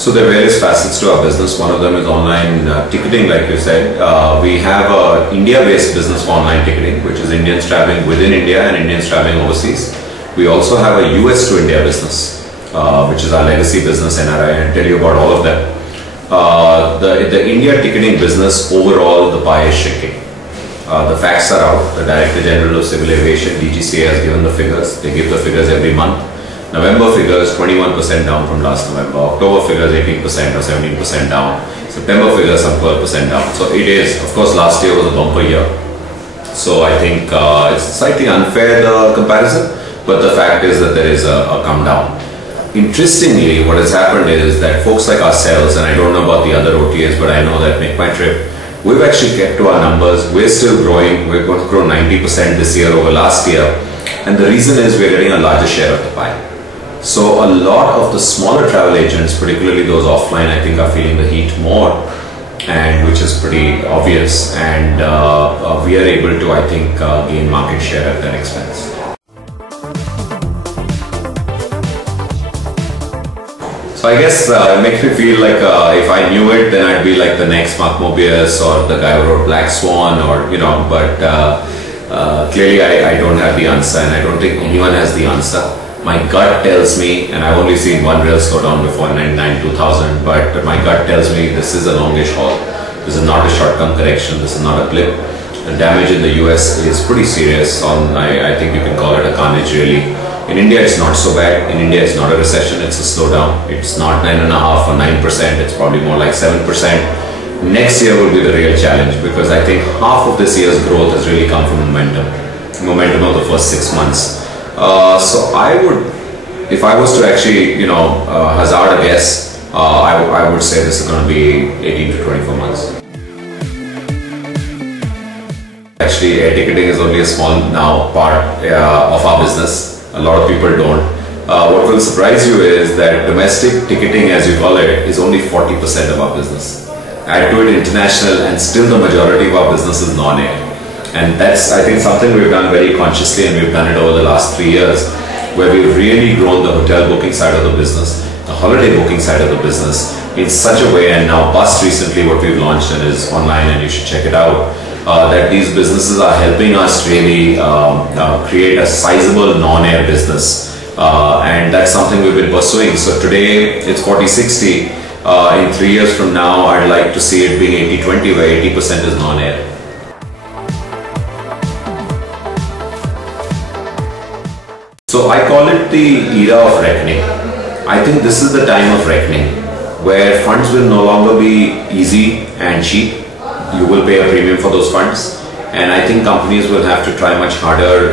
So there are various facets to our business. One of them is online ticketing, like you said. We have a India-based business for online ticketing, which is Indians traveling within India and Indians traveling overseas. We also have a US to India business, which is our legacy business, NRI. I'll tell you about all of them. The India ticketing business, overall, the pie is shrinking. The facts are out. The Director General of Civil Aviation, DGCA, has given the figures. They give the figures every month. November figures 21% down from last November. October figures 18% or 17% down. September figures some 12% down. So it is, of course, last year was a bumper year. So I think it's slightly unfair, the comparison, but the fact is that there is a come down. Interestingly, what has happened is that folks like ourselves, and I don't know about the other OTAs, but I know that Makemytrip, we've actually kept to our numbers. We're still growing. We're going to grow 90% this year over last year. And the reason is we're getting a larger share of the pie. So a lot of the smaller travel agents, particularly those offline, I think are feeling the heat more, and which is pretty obvious. And we are able to, I think, gain market share at their expense. So I guess it makes me feel like if I knew it, then I'd be like the next Mark Mobius or the guy who wrote Black Swan, or but clearly I don't have the answer, and I don't think anyone has the answer. My gut tells me, and I've only seen one real slowdown before, 99-2000, but my gut tells me this is a longish haul. This is not a short-term correction. This is not a blip. The damage in the US is pretty serious. I think you can call it a carnage, really. In India, it's not so bad. In India, it's not a recession. It's a slowdown. It's not 9.5% or 9%. It's probably more like 7%. Next year will be the real challenge, because I think half of this year's growth has really come from momentum of the first 6 months. So I would, if I was to actually, hazard a guess, I would say this is going to be 18 to 24 months. Actually, air ticketing is only a small now part of our business. A lot of people don't. What will surprise you is that domestic ticketing, as you call it, is only 40% of our business. Add to it international, and still the majority of our business is non-air. And that's, I think, something we've done very consciously, and we've done it over the last 3 years, where we've really grown the hotel booking side of the business, the holiday booking side of the business in such a way. And now Bus recently, what we've launched, and is online, and you should check it out, that these businesses are helping us really create a sizable non-air business. And that's something we've been pursuing. So today it's 40-60. In 3 years from now, I'd like to see it being 80-20, where 80% is non-air. So I call it the era of reckoning. I think this is the time of reckoning, where funds will no longer be easy and cheap. You will pay a premium for those funds, and I think companies will have to try much harder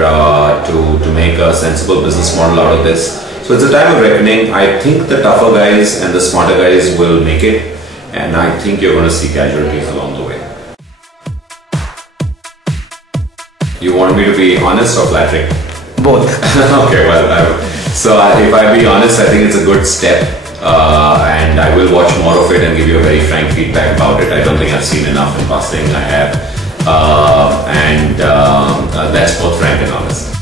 to make a sensible business model out of this. So it's a time of reckoning. I think the tougher guys and the smarter guys will make it, and I think you're going to see casualties along the way. You want me to be honest or flattering? Both. Okay, well, so if I be honest, I think it's a good step, and I will watch more of it and give you a very frank feedback about it. I don't think I've seen enough in passing. I have, and that's both frank and honest.